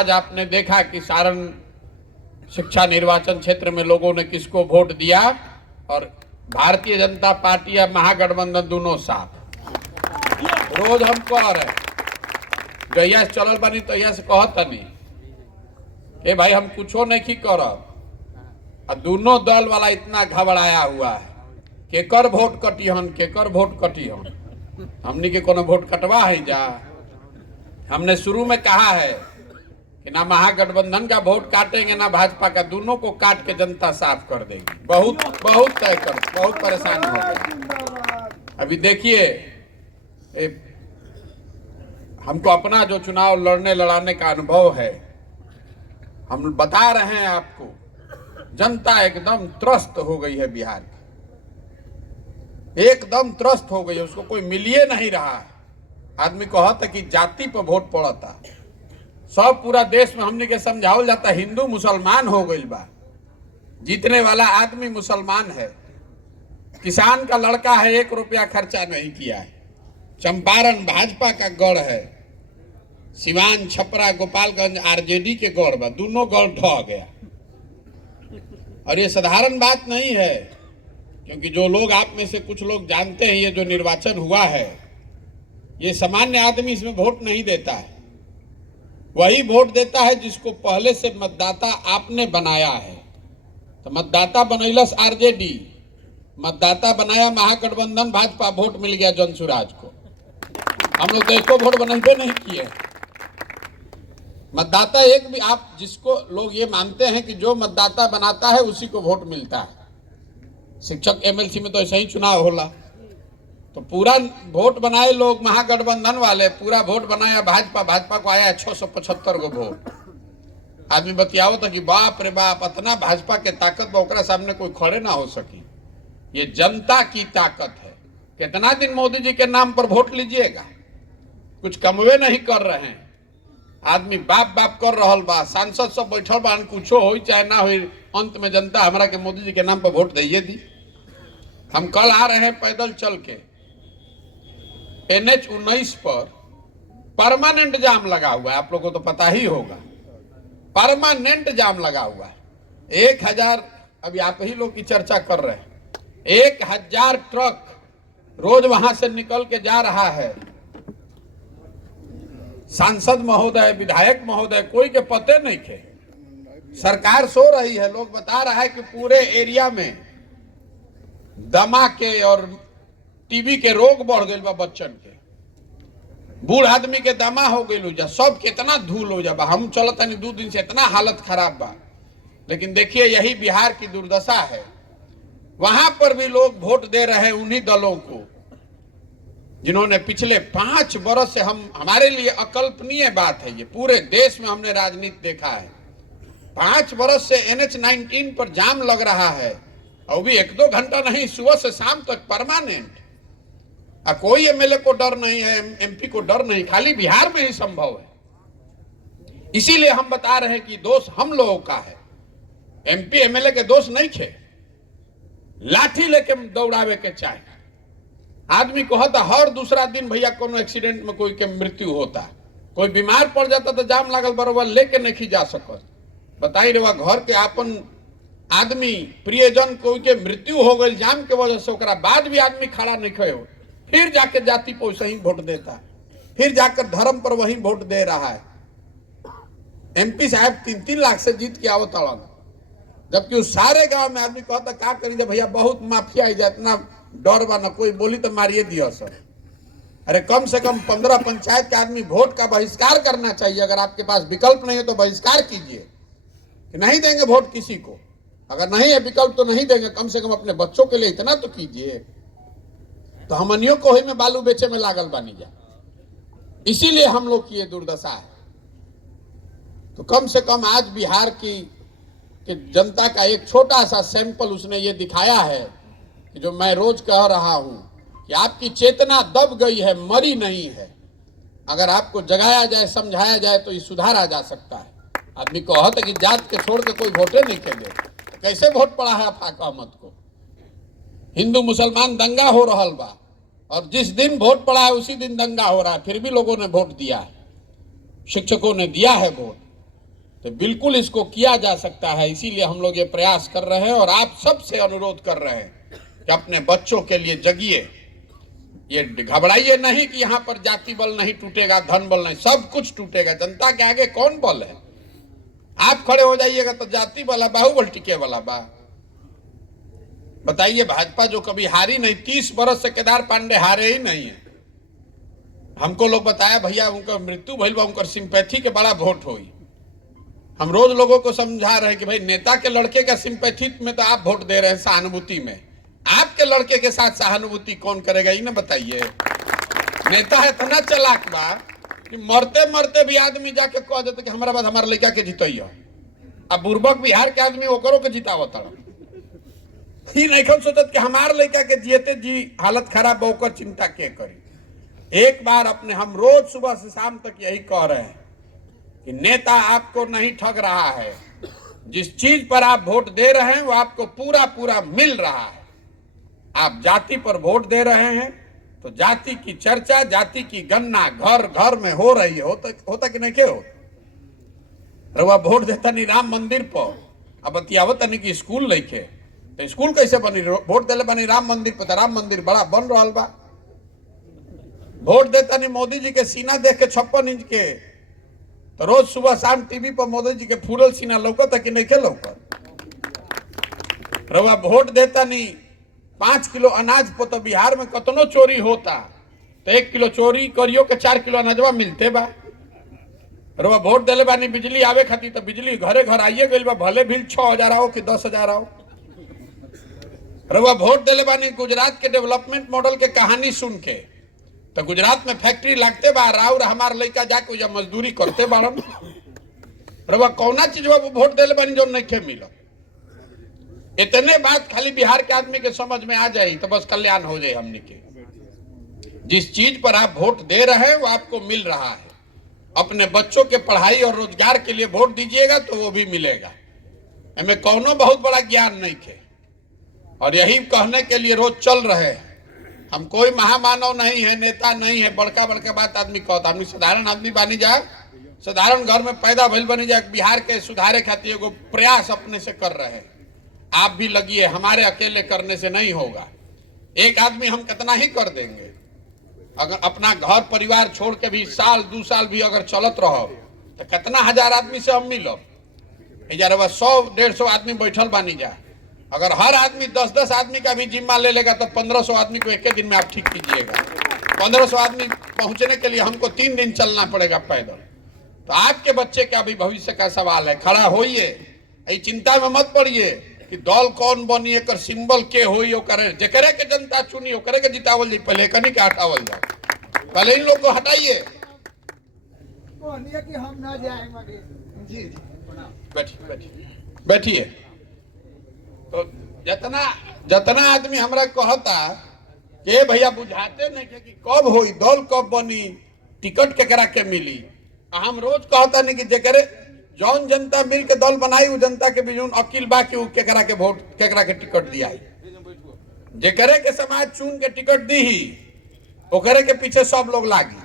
आज आपने देखा कि सारण शिक्षा निर्वाचन क्षेत्र में लोगों ने किसको वोट दिया, और भारतीय जनता पार्टी या महागठबंधन दोनों साथ। रोज हम कह रहे गैया से चलल बनी तो से कहतनी ए भाई हम कुछो नहीं करब, दोनों दल वाला इतना घबराया हुआ है केकर वोट कटिहन केकर वोट कटिहन। हमनी के कोनो वोट कटवा है जा। हमने शुरू में कहा है कि ना महागठबंधन का वोट काटेंगे ना भाजपा का, दोनों को काट के जनता साफ कर देगी। बहुत बहुत तय कर, बहुत परेशान हो गए। अभी देखिए हमको अपना जो चुनाव लड़ने लड़ाने का अनुभव है, हम बता रहे हैं आपको, जनता एकदम त्रस्त हो गई है बिहार की, एकदम त्रस्त हो गई है। उसको कोई मिलिए नहीं रहा है। आदमी कहता कि जाति पर वोट पड़ता, सब पूरा देश में हमने के समझावल जाता हिंदू मुसलमान हो गई बा। जीतने वाला आदमी मुसलमान है, किसान का लड़का है, 1 रुपया खर्चा नहीं किया है। चंपारण भाजपा का गढ़ है, सिवान छपरा गोपालगंज आरजेडी के गढ़ बा, दोनों गढ़ ढह गया। और ये साधारण बात नहीं है, क्योंकि जो लोग आप में से कुछ लोग जानते हैं, ये जो निर्वाचन हुआ है ये सामान्य आदमी इसमें वोट नहीं देता है। वही वोट देता है जिसको पहले से मतदाता आपने बनाया है। तो मतदाता बनैलस आरजेडी, मतदाता बनाया महागठबंधन भाजपा, वोट मिल गया जनसुराज को। हम लोग तो एको वोट बनबे नहीं किए। मतदाता एक भी, आप जिसको लोग ये मानते हैं कि जो मतदाता बनाता है उसी को वोट मिलता है। शिक्षक एमएलसी में तो ऐसा ही चुनाव होला, तो पूरा वोट बनाए लोग महागठबंधन वाले, पूरा वोट बनाया भाजपा, भाजपा को आया 675 गो वोट। आदमी बतियाओ था कि बाप रे बाप, इतना भाजपा के ताकत ओकरा सामने कोई खड़े ना हो सकी। ये जनता की ताकत है। कितना दिन मोदी जी के नाम पर वोट लीजिएगा, कुछ कमवे नहीं कर रहे हैं। आदमी बाप बाप कर रहा बा, सांसद सब बैठल बा, कुछो हो चाहे ना हो, अंत में जनता हमरा के मोदी जी के नाम पर वोट दइए दी। हम कल आ रहे हैं पैदल चल के, NH-19 पर परमानेंट जाम लगा हुआ है, आप लोगों को तो पता ही होगा, परमानेंट जाम लगा हुआ है। 1000, अभी आप ही लोग की चर्चा कर रहे हैं, 1000 ट्रक रोज वहां से निकल के जा रहा है। सांसद महोदय, विधायक महोदय, कोई के पते नहीं थे। सरकार सो रही है। लोग बता रहा है कि पूरे एरिया में दमा के और टीबी के रोग बढ़ गए बा, बच्चन के, बूढ़ आदमी के दमा हो गई जा, सब कितना धूल हो जा। हम चलता नहीं 2 दिन से, इतना हालत खराब बा। लेकिन देखिए यही बिहार की दुर्दशा है। वहां पर भी लोग वोट दे रहे हैं उन्हीं दलों को जिन्होंने पिछले 5 वर्ष से, हमारे लिए अकल्पनीय बात है ये, पूरे देश में हमने राजनीति देखा है। 5 वर्ष से NH-19 पर जाम लग रहा है, और भी 1-2 घंटा नहीं, सुबह से शाम तक परमानेंट। कोई एमएलए को डर नहीं है, एमपी को डर नहीं, खाली बिहार में ही संभव है। इसीलिए हम बता रहे हैं कि दोष हम लोगों का है, एमपी एमएलए के दोष नहीं थे। लाठी लेके दौड़ावे के चाहे। आदमी को होता हर दूसरा दिन भैया कोनो एक्सीडेंट में कोई के मृत्यु होता, कोई बीमार पड़ जाता तो जाम लागल बरोबर लेके नहीं जा सकत। बताई रहा घर के आपन आदमी प्रियजन कोई के मृत्यु हो गई जाम के वजह से, ओकरा बाद भी आदमी खड़ा नहीं खड़े हो, फिर जाके जाति पर वही वोट देता है, फिर जाकर धर्म पर वही वोट दे रहा है। एमपी साहब 3-3 लाख से जीत के आवत अड़न, जबकि उस सारे गांव में आदमी कहता क्या करी जा भैया, बहुत माफिया है, इतना डर बा, ना कोई बोली तो मारिए दिया सर। अरे कम से कम 15 पंचायत के आदमी वोट का बहिष्कार करना चाहिए। अगर आपके पास विकल्प नहीं है तो बहिष्कार कीजिए कि नहीं देंगे वोट किसी को। अगर नहीं है विकल्प तो नहीं देंगे, कम से कम अपने बच्चों के लिए इतना तो कीजिए। तो हमनियों को ही में बालू बेचे में लागल बानी जा, इसीलिए हम लोग की ये दुर्दशा है। तो कम से कम आज बिहार की जनता का एक छोटा सा सैंपल उसने ये दिखाया है कि जो मैं रोज कह रहा हूं कि आपकी चेतना दब गई है, मरी नहीं है। अगर आपको जगाया जाए, समझाया जाए तो ये सुधारा जा सकता है। आदमी कहता कि जात के छोड़ के कोई वोटे नहीं खेले, तो कैसे वोट पड़ा है आफाक अहमद को। हिंदू मुसलमान दंगा हो रहा बा, और जिस दिन वोट पड़ा है उसी दिन दंगा हो रहा है, फिर भी लोगों ने वोट दिया है, शिक्षकों ने दिया है वोट। तो बिल्कुल इसको किया जा सकता है। इसीलिए हम लोग ये प्रयास कर रहे हैं और आप सबसे अनुरोध कर रहे हैं कि अपने बच्चों के लिए जगिए। ये घबराइए नहीं कि यहाँ पर जाति बल नहीं टूटेगा, धन बल नहीं, सब कुछ टूटेगा। जनता के आगे कौन बल है? आप खड़े हो जाइएगा तो जाति वाला बाहुबल टिके वाला बा। बताइए, भाजपा जो कभी हारी नहीं, 30 बरस से केदार पांडे हारे ही नहीं है। हमको लोग बताया भैया उनका मृत्यु भइल बा, उनकर सिंपैथी के बड़ा वोट हुई। हम रोज लोगों को समझा रहे हैं कि भाई नेता के लड़के का सिंपैथी में तो आप वोट दे रहे हैं, सहानुभूति में। आपके लड़के के साथ सहानुभूति कौन करेगा, ये ना बताइए। नेता इतना चालाक बा कि मरते मरते भी आदमी जाके कह देते कि हमारा बाद हमारा लड़का के जितैया। अब बुर्बक बिहार के आदमी ओकरो के जितावत ही नहीं सोचत कि हमार लड़का के जियते जी हालत खराब होकर चिंता के करी। एक बार अपने हम रोज सुबह से शाम तक यही कह रहे हैं कि नेता आपको नहीं ठग रहा है। जिस चीज पर आप वोट दे रहे हैं वो आपको पूरा पूरा मिल रहा है। आप जाति पर वोट दे रहे हैं तो जाति की चर्चा, जाति की गणना घर घर में हो रही है। होता कि नहीं के हो? रउआ वोट देता नहीं राम मंदिर पर, अब बतियावत नहीं कि स्कूल लेके, तो स्कूल कैसे बनी? वोट देले बनी राम मंदिर पर, राम मंदिर बड़ा बन रहा बा। वोट देता नहीं मोदी जी के सीना देख के 56 इंच के, तो रोज सुबह शाम टीवी पर मोदी जी के फूलल सीना लौकता कि नहीं के लौकत? रउआ वोट देता नहीं 5 किलो अनाज पर, तो बिहार में कतनो चोरी होता तो 1 किलो चोरी करियो के 4 किलो अनाजवा मिलते बा। रउआ वोट देले बानी बिजली आवे खातिर, तो बिजली घरे घर आइए गइल बा, भले भी 6,000 आओ कि 10,000 आओ। रउआ वोट देले बानी गुजरात के डेवलपमेंट मॉडल के कहानी सुन के, तो गुजरात में फैक्ट्री लगते बा, राउर हमार लड़का जाके या मजदूरी करते बाड़न। रउआ कौना चीज वोट देले बानी जो नहीं खे मिलो? इतने बात खाली बिहार के आदमी के समझ में आ जाए तो बस कल्याण हो जाए हमने के। जिस चीज पर आप वोट दे रहे हैं वो आपको मिल रहा है। अपने बच्चों के पढ़ाई और रोजगार के लिए वोट दीजिएगा तो वो भी मिलेगा। हमें कौनो बहुत बड़ा ज्ञान नहीं थे और यही कहने के लिए रोज चल रहे हैं। हम कोई महामानव नहीं है, नेता नहीं है, बड़का बड़का बात आदमी कहता। हम साधारण आदमी बनी जाए, साधारण घर में पैदा भइल बनी जाए, बिहार के सुधारे खातिर एगो प्रयास अपने से कर रहे हैं। आप भी लगिए, हमारे अकेले करने से नहीं होगा। एक आदमी हम कितना ही कर देंगे। अगर अपना घर परिवार छोड़ के भी साल 2 साल भी अगर चलत रहो तो कितना हजार आदमी से हम मिलब? 100-150 आदमी बैठल बानी जा। अगर हर आदमी 10-10 आदमी का भी जिम्मा ले लेगा तो 1500 आदमी को एक दिन में आप ठीक कीजिएगा। 1500 आदमी पहुंचने के लिए हमको 3 दिन चलना पड़ेगा पैदल। तो आपके बच्चे का भी भविष्य का सवाल है। खड़ा होइए, चिंता में मत पड़िए कि दल कौन बनी, एक सिंबल के होई, जकरे के जनता चुनी ओकरे के जितावल जाए। पहले कनी के हटावल जाए, पहले इन लोग को हटाइए। कि हम ना जाएंगे। जी बैठिए। तो जितना आदमी हमरा कहता के भैया बुझाते नहीं कि कब होई, दल कब बनी, टिकट केकरा के मिली। हम रोज कहता नहीं कि जकरे जौन जनता मिल के दल बनाई वो जनता के बिजून अकील बा कि केकरा के वोट, केकरा के टिकट दियाई। जेकरे के समाज चुन के टिकट दी ही ओकरे के पीछे सब लोग लागी।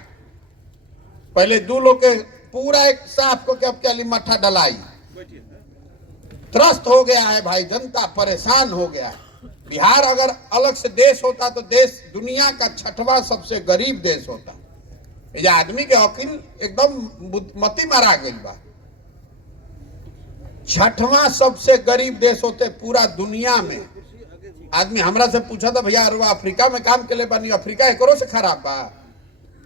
पहले 2 लोग के पूरा एक साफ को के अब क्या मट्ठा डलाई। त्रस्त हो गया है भाई, जनता परेशान हो गया है। बिहार अगर अलग से देश होता तो देश दुनिया का 6वां सबसे गरीब देश होता। ये आदमी के अकील एकदम मती मारा गई बा। 6वां सबसे गरीब देश होते पूरा दुनिया में। आदमी हमरा से पूछा था भैया अरे अफ्रीका में काम के लिए बनी, अफ्रीका एकरो से खराब बा?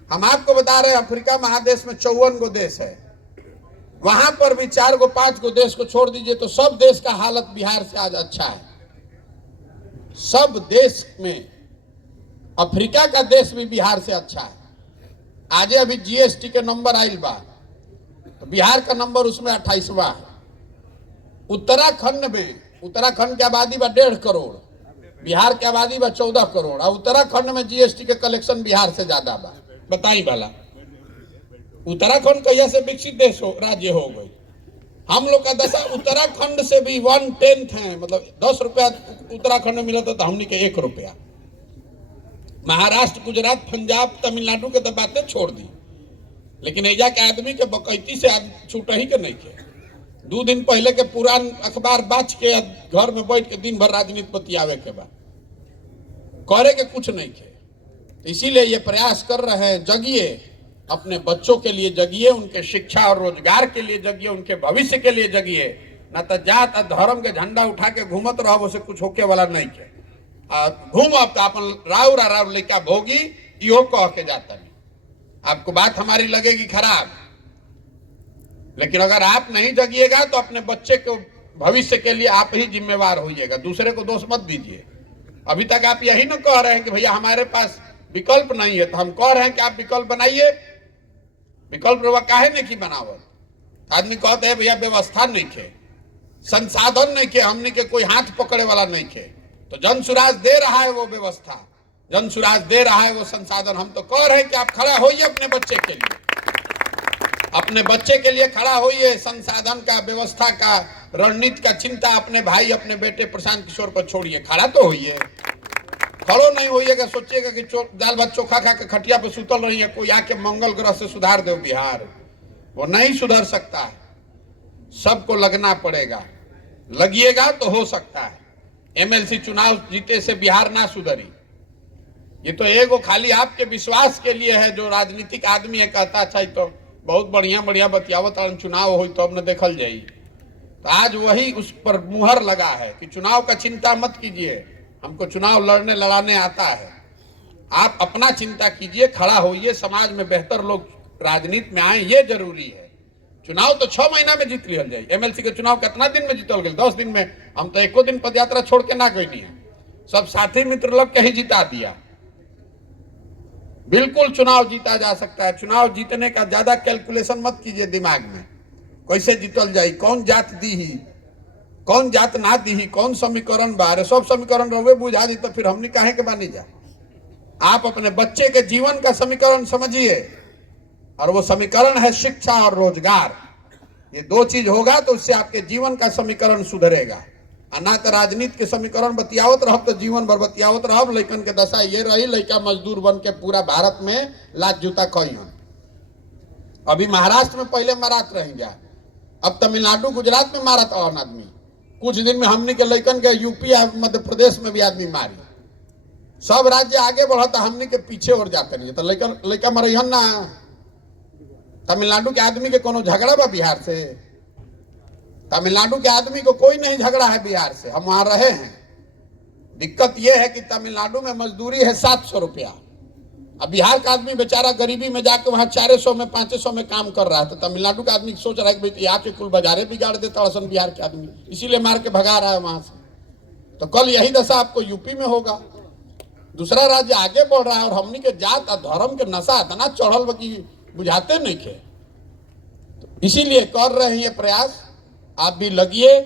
हम आपको बता रहे हैं अफ्रीका महादेश में 54 गो देश है। वहां पर भी 4 गो 5 गो देश को छोड़ दीजिए तो सब देश का हालत बिहार से आज अच्छा है। सब देश में अफ्रीका का देश भी बिहार से अच्छा है। आज अभी जीएसटी के नंबर आइल बा तो बिहार का नंबर उसमें 28वां है। उत्तराखंड की आबादी बा 1.5 करोड़, बिहार की आबादी बा 14 करोड़ और उत्तराखंड में जीएसटी के कलेक्शन बिहार से ज्यादा बा। बताई वाला उत्तराखंड कहिया से विकसित देश राज्य हो गई। हम लोग का दशा उत्तराखंड से भी 1/10 है, मतलब 10 रुपया उत्तराखंड में मिला था, हमने के 1 रुपया। महाराष्ट्र, गुजरात, पंजाब, तमिलनाडु के तो बातें छोड़ दी, लेकिन एजा के आदमी के बकैती से छूट ही के नहीं के। 2 दिन पहले के पुरान अखबार बाच के घर में बैठ के दिन भर राजनीति बतियावे के बाद करे के कुछ नहीं थे। तो इसीलिए ये प्रयास कर रहे हैं, जगिए, अपने बच्चों के लिए जगिए, उनके शिक्षा और रोजगार के लिए जगिए, उनके भविष्य के लिए जगिए। न तो जात धर्म के झंडा उठा के घूमत रहो, उसे कुछ होके वाला नहीं के। घूम अब तो अपन राव लेका भोगी यो कह के जाता नहीं। आपको बात हमारी लगेगी खराब, लेकिन अगर आप नहीं जगिएगा तो अपने बच्चे के भविष्य के लिए आप ही जिम्मेवार होइएगा, दूसरे को दोष मत दीजिए। अभी तक आप यही ना कह रहे हैं कि भैया हमारे पास विकल्प नहीं है, तो हम कह रहे हैं कि आप विकल्प बनाइए। विकल्प काहे नहीं की बनावत? आदमी कहते हैं भैया व्यवस्था नहीं खे, संसाधन नहीं खे, हमने के कोई हाथ पकड़े वाला नहीं खे। तो जन सुराज दे रहा है वो व्यवस्था, जन सुराज दे रहा है वो संसाधन। हम तो कह रहे हैं कि आप खड़ा होइए अपने बच्चे के लिए, अपने बच्चे के लिए खड़ा होइए। संसाधन का, व्यवस्था का, रणनीति का चिंता अपने भाई, अपने बेटे प्रशांत किशोर पर छोड़िए, खड़ा तो होइए। खड़ो नहीं होइएगा, सोचिएगा कि दाल भात चोखा खा के खटिया पे सुतल रही है, कोई आके मंगल ग्रह से सुधार दो बिहार, वो नहीं सुधर सकता है। सबको लगना पड़ेगा, लगिएगा तो हो सकता है। एमएलसी चुनाव जीते से बिहार ना सुधरी। ये तो एगो खाली आपके विश्वास के लिए है। जो राजनीतिक आदमी है कहता अच्छा तो बहुत बढ़िया बढ़िया बतियावत चुनाव हो तो अब न देखल जाई। तो आज वही उस पर मुहर लगा है कि चुनाव का चिंता मत कीजिए, हमको चुनाव लड़ने लड़ाने आता है। आप अपना चिंता कीजिए, खड़ा होइए, समाज में बेहतर लोग राजनीति में आए, ये जरूरी है। चुनाव तो 6 महीना में जीत लिया जाए। एमएलसी के चुनाव कितना दिन में जीतल गए? 10 दिन में। हम तो एको दिन पदयात्रा छोड़ के ना गई नहीं है, सब साथी मित्र लग के ही जिता दिया। बिल्कुल चुनाव जीता जा सकता है। चुनाव जीतने का ज्यादा कैलकुलेशन मत कीजिए दिमाग में, कैसे जीतल जाए, कौन जात दी ही, कौन जात ना दी ही, कौन समीकरण बारे, सब समीकरण रहे बुझा दी तो फिर हमने काहे के बानी जा। आप अपने बच्चे के जीवन का समीकरण समझिए, और वो समीकरण है शिक्षा और रोजगार। ये 2 चीज होगा तो उससे आपके जीवन का समीकरण सुधरेगा। ना तो राजनीति के समीकरण बतियावत रह तो जीवन भर बतियावत रह। लइकन के दशा ये रही, लइका मजदूर बन के पूरा भारत में लात जूता कहियन। अभी महाराष्ट्र में पहले मारत रह गया, अब तमिलनाडु गुजरात में मारत आदमी। कुछ दिन में हमने के लइकन के यूपी मध्य प्रदेश में भी आदमी मारी। सब राज्य आगे बढ़ता, हमने के पीछे और जाते नहीं। तो लइका मरहन ना। तमिलनाडु के आदमी के कोनो झगड़ा बा बिहार से? तमिलनाडु के आदमी को कोई नहीं झगड़ा है बिहार से, हम वहां रहे हैं। दिक्कत यह है कि तमिलनाडु में मजदूरी है 700 रुपया। अब बिहार का आदमी बेचारा गरीबी में जाके वहां 400 में 500 में काम कर रहा है। तो तमिलनाडु का आदमी सोच रहा है कि यहाँ के कुल बाजारे बिगाड़ देता असन बिहार के आदमी, इसीलिए मार के भगा रहा है वहां से। तो कल यही दशा आपको यूपी में होगा। दूसरा राज्य आगे बढ़ रहा है और हमनी के जात और धर्म के नशा इतना चढ़ल कि बुझाते नहीं थे। तो इसीलिए कर रहे हैं ये प्रयास। आप भी लगिए,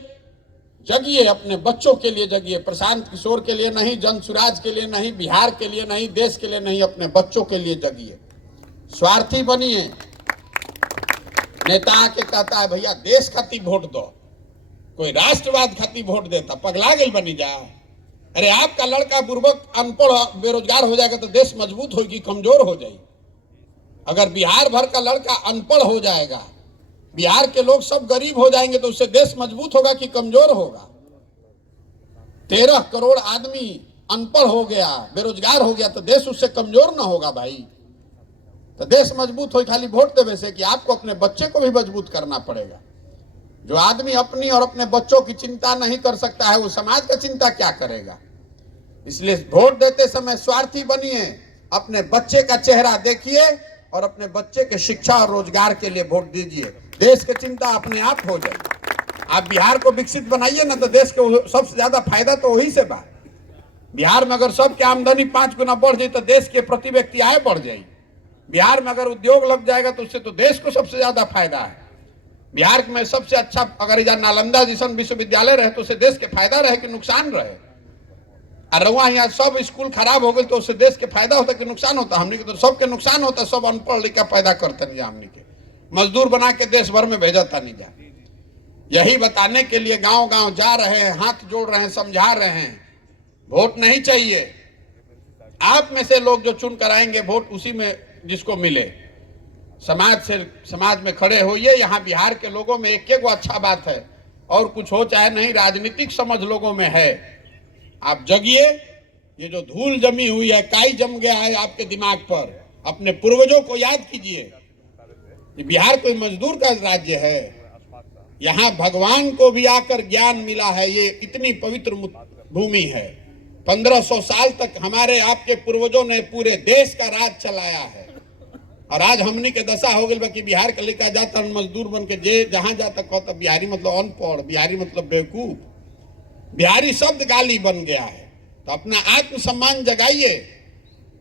जगिए, अपने बच्चों के लिए जगिए, प्रशांत किशोर के लिए नहीं, जन सुराज के लिए नहीं, बिहार के लिए नहीं, देश के लिए नहीं, अपने बच्चों के लिए जगिए। स्वार्थी बनिए। नेता आके कहता है भैया देश खातिर वोट दो, कोई राष्ट्रवाद खातिर वोट देता, पगला गई बनी जा। अरे आपका लड़का बुर्बक अनपढ़ बेरोजगार हो जाएगा तो देश मजबूत होगी, कमजोर हो जाएगी। अगर बिहार भर का लड़का अनपढ़ हो जाएगा, बिहार के लोग सब गरीब हो जाएंगे तो उससे देश मजबूत होगा कि कमजोर होगा? 13 करोड़ आदमी अनपढ़ हो गया, बेरोजगार हो गया तो देश उससे कमजोर ना होगा भाई। तो देश मजबूत हो खाली वोट देवे से कि आपको अपने बच्चे को भी मजबूत करना पड़ेगा। जो आदमी अपनी और अपने बच्चों की चिंता नहीं कर सकता है वो समाज का चिंता क्या करेगा? इसलिए वोट देते समय स्वार्थी बनिए, अपने बच्चे का चेहरा देखिए और अपने बच्चे के शिक्षा और रोजगार के लिए वोट दीजिए। देश की चिंता अपने आप हो जाएगी। आप बिहार को विकसित बनाइए ना तो देश को सबसे ज्यादा फायदा तो वही से बा। बिहार में अगर सबकी आमदनी 5 गुना बढ़ जाए तो देश के प्रति व्यक्ति आय बढ़ जाएगी। बिहार में अगर उद्योग लग जाएगा तो उससे तो देश को सबसे ज्यादा फायदा है। बिहार में सबसे अच्छा अगर इधर नालंदा जैसा विश्वविद्यालय रहे तो उससे देश के फायदा रहे कि नुकसान रहे? और वहाँ यहाँ सब स्कूल खराब हो गए तो उससे देश के फायदा होता कि नुकसान होता? हमने के तो सबके नुकसान होता। सब अनपढ़ लिखा पैदा करते नहीं, हमने के मजदूर बना के देश भर में भेजता नहीं जा। यही बताने के लिए गांव गांव जा रहे हैं, हाथ जोड़ रहे हैं, समझा रहे हैं। वोट नहीं चाहिए, आप में से लोग जो चुन कर आएंगे वोट उसी में जिसको मिले। समाज में खड़े होइए। यहाँ बिहार के लोगों में एक एक अच्छा बात है, और कुछ हो चाहे नहीं, राजनीतिक समझ लोगों में है। आप जगिए। ये जो धूल जमी हुई है, काई जम गया है आपके दिमाग पर, अपने पूर्वजों को याद कीजिए। बिहार कोई मजदूर का राज्य है। यहाँ भगवान को भी आकर ज्ञान मिला है। ये इतनी पवित्र भूमि है। 1500 साल तक हमारे आपके पूर्वजों ने पूरे देश का राज चलाया है, और आज हमनी के दशा हो गई कि बिहार के लेकर जाता मजदूर बन के जे जहां जाता कहता बिहारी मतलब अनपढ़, बिहारी मतलब बेवकूफ, बिहारी शब्द गाली बन गया है। तो अपना आत्मसम्मान जगाइए।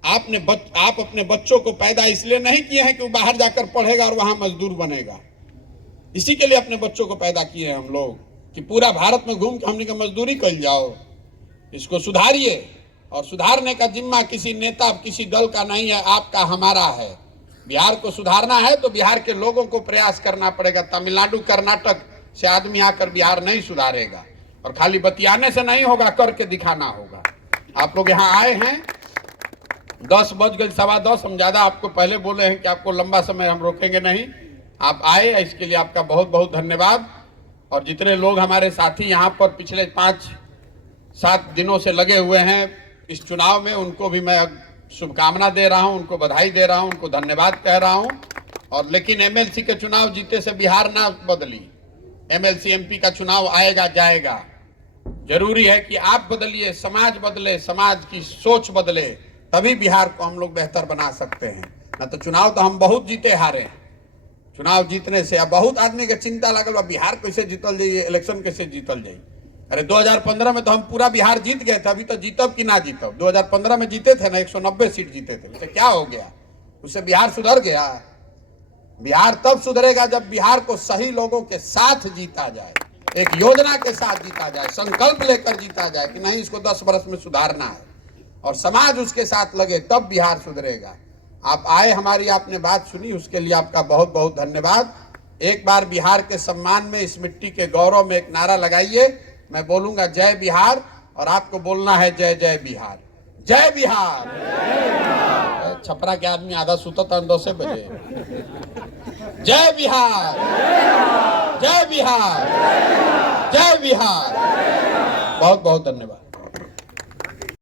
आप अपने बच्चों को पैदा इसलिए नहीं किए हैं कि वो बाहर जाकर पढ़ेगा और वहां मजदूर बनेगा। इसी के लिए अपने बच्चों को पैदा किए हैं हम लोग कि पूरा भारत में घूम के हमनी का मजदूरी कर जाओ। इसको सुधारिए, और सुधारने का जिम्मा किसी नेता किसी दल का नहीं है, आपका हमारा है। बिहार को सुधारना है तो बिहार के लोगों को प्रयास करना पड़ेगा। तमिलनाडु कर्नाटक से आदमी आकर बिहार नहीं सुधारेगा, और खाली बतियाने से नहीं होगा, करके दिखाना होगा। आप लोग यहाँ आए हैं, 10 बज गए, 10:15। हम ज्यादा आपको पहले बोले हैं कि आपको लंबा समय हम रोकेंगे नहीं। आप आए, इसके लिए आपका बहुत बहुत धन्यवाद। और जितने लोग हमारे साथी यहाँ पर पिछले 5-7 दिनों से लगे हुए हैं इस चुनाव में, उनको भी मैं शुभकामना दे रहा हूं, उनको बधाई दे रहा हूं, उनको धन्यवाद कह रहा हूं। और लेकिन एमएलसी के चुनाव जीते से बिहार ना बदली। एमएलसी एमपी का चुनाव आएगा जाएगा। जरूरी है कि आप बदलिए, समाज बदले, समाज की सोच बदले, तभी बिहार को हम लोग बेहतर बना सकते हैं। ना तो चुनाव तो हम बहुत जीते हारे हैं। चुनाव जीतने से अब बहुत आदमी के चिंता लगल बा, बिहार कैसे जीतल जाइए, इलेक्शन कैसे जीतल जाइए। अरे 2015 में तो हम पूरा बिहार जीत गए थे। अभी तो जीतब कि ना जीतब। 2015 में जीते थे ना, 190 सीट जीते थे। उससे क्या हो गया? उससे बिहार सुधर गया? बिहार तब सुधरेगा जब बिहार को सही लोगों के साथ जीता जाए, एक योजना के साथ जीता जाए, संकल्प लेकर जीता जाए कि नहीं इसको 10 वर्ष में सुधारना है, और समाज उसके साथ लगे, तब बिहार सुधरेगा। आप आए, हमारी आपने बात सुनी, उसके लिए आपका बहुत बहुत धन्यवाद। एक बार बिहार के सम्मान में, इस मिट्टी के गौरव में एक नारा लगाइए। मैं बोलूंगा जय बिहार, और आपको बोलना है जय जय बिहार। जय बिहार। छपरा के आदमी आधा सुता था 10 बजे। जय बिहार, जय बिहार, जय बिहार। बहुत बहुत धन्यवाद।